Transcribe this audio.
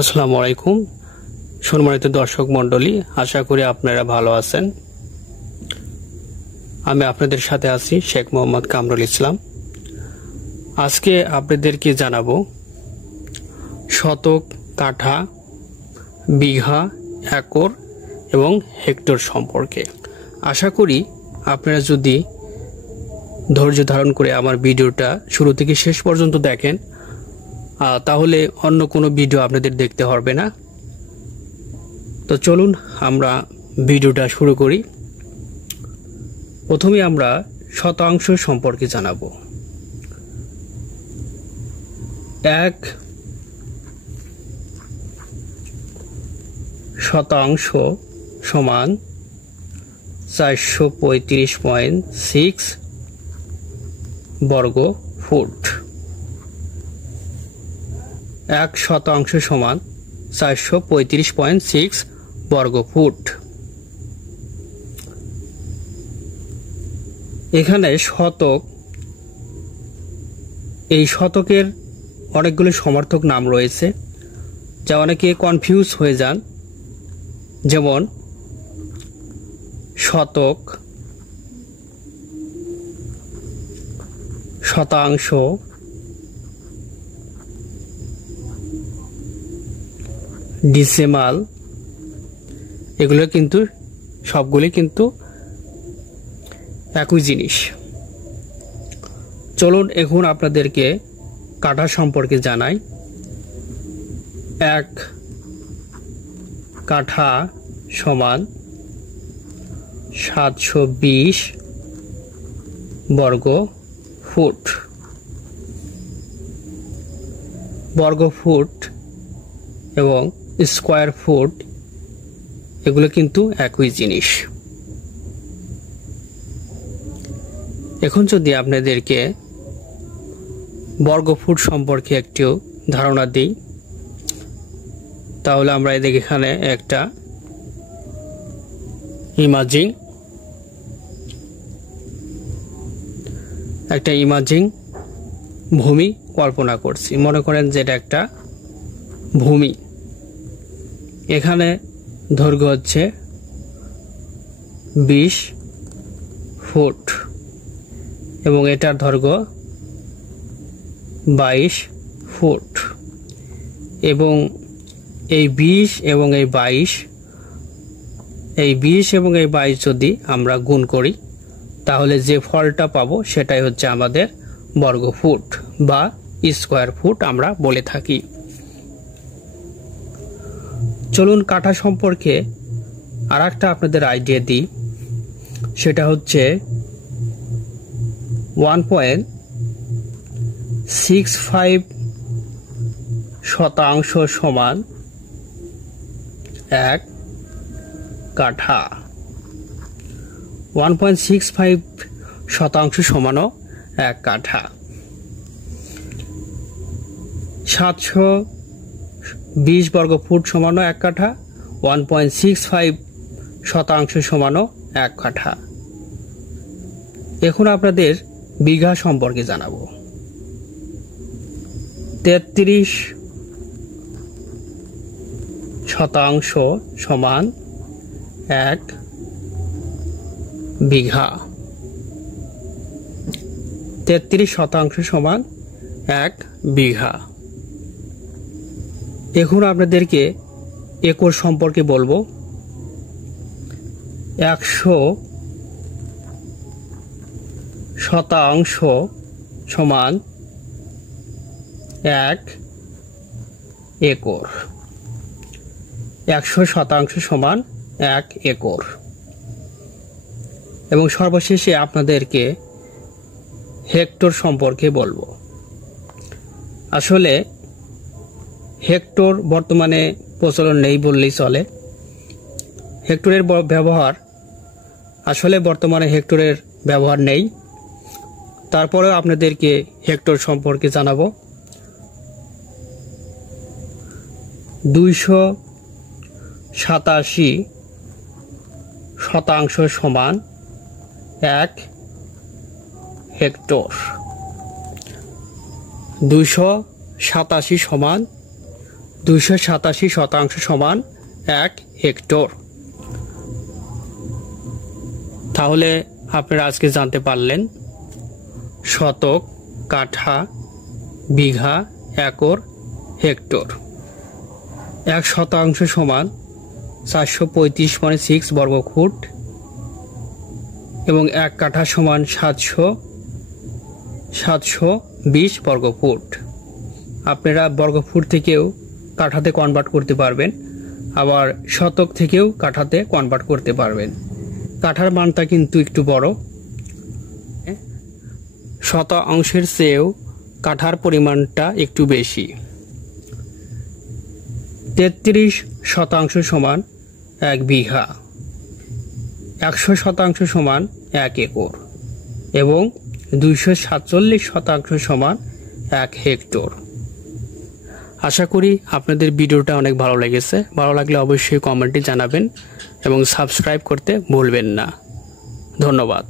আসসালামু আলাইকুম সম্মানিত দর্শক মণ্ডলী, আশা করি আপনারা ভালো আছেন। আমি আপনাদের সাথে আছি শেখ মোহাম্মদ কামরুল ইসলাম। আজকে আপনাদেরকে জানাবো শতক, কাঠা, বিঘা, একর এবং হেক্টর সম্পর্কে। আশা করি আপনারা যদি ধৈর্য ধারণ করে আমার ভিডিওটা শুরু থেকে শেষ পর্যন্ত দেখেন, তাহলে অন্য কোনো ভিডিও আপনাদের দেখতে হবে না। তো চলুন আমরা ভিডিওটা শুরু করি। প্রথমে আমরা শতাংশ সম্পর্কে জানাবো। 1 শতাংশ সমান 435.6 বর্গ ফুট। 1 শতাংশ সমান 435.6 বর্গ ফুট। এখানে শতক, এই শতকের অনেকগুলো সমার্থক নাম রয়েছে, যা অনেকে কনফিউজ হয়ে যান। যেমন শতক, শতাংশ, ডিসিমাল, এগুলো কিন্তু সবগুলি কিন্তু একই জিনিস। চলুন এখন আপনাদেরকে কাঠা সম্পর্কে জানাই। 1 কাঠা সমান 720 বর্গ ফুট। বর্গ ফুট এবং স্কোয়ার ফুট এগুলো কিন্তু একই জিনিস। এখন যদি আপনাদেরকে বর্গ ফুট সম্পর্কে একটু ধারণা দিই, তাহলে আমরা এখানে একটা ইমাজিং ভূমি কল্পনা করছি। মনে করেন যে এটা একটা ভূমি। এখানে দৈর্ঘ্য হচ্ছে 20 ফুট এবং এটার দৈর্ঘ্য 22 ফুট। এবং এই 20 এবং এই 22, এই 20 এবং এই 22 যদি আমরা গুণ করি, তাহলে যে ফলটা পাবো সেটাই হচ্ছে আমাদের বর্গ ফুট বা স্কোয়ার ফুট আমরা বলে থাকি। চলুন কাঠা সম্পর্কে আর একটা আপনাদের আইডিয়া দিই। সেটা হচ্ছে 1.65 শতাংশ সমান 1 কাঠা। 1.65 শতাংশ সমানও 1 কাঠা। 720 বর্গ ফুট সমানও 1 কাঠা। 1.65 শতাংশ সমানও 1 কাঠা। এখন আপনাদের বিঘা সম্পর্কে জানাবো। 33 শতাংশ সমান 1 বিঘা। 33 শতাংশ সমান 1 বিঘা। এখন আপনাদেরকে একর সম্পর্কে বলবো। 100 শতাংশ সমান 1 একর। 100 শতাংশ সমান 1 একর। এবং সর্বশেষে আপনাদেরকে হেক্টর সম্পর্কে বলবো। আসলে হেক্টর বর্তমানে প্রচলন নেই বললেই চলে। হেক্টরের ব্যবহার আসলে বর্তমানে হেক্টরের ব্যবহার নেই। তারপরেও আপনাদেরকে হেক্টর সম্পর্কে জানাবো। 287 শতাংশ সমান 1 হেক্টর। 287 সমান 287 শতাংশ সমান 1 হেক্টর। তাহলে আপনারা আজকে জানতে পারলেন শতক, কাঠা, বিঘা, একর, হেক্টর। 1 শতাংশ সমান 435.6 বর্গফুট এবং 1 কাঠা সমান 720 বর্গফুট। আপনারা বর্গফুট থেকেও কাঠাতে কনভার্ট করতে পারবেন, আবার শতক থেকেও কাঠাতে কনভার্ট করতে পারবেন। কাঠার মানটা কিন্তু একটু বড়, শতাংশের চেয়েও কাঠার পরিমাণটা একটু বেশি। 33 শতাংশ সমান 1 বিঘা, 100 শতাংশ সমান 1 একর এবং 247 শতাংশ সমান 1 হেক্টর। আশা করি আপনাদের ভিডিওটা অনেক ভালো লেগেছে। ভালো লাগলে অবশ্যই কমেন্টে জানাবেন এবং সাবস্ক্রাইব করতে ভুলবেন না। ধন্যবাদ।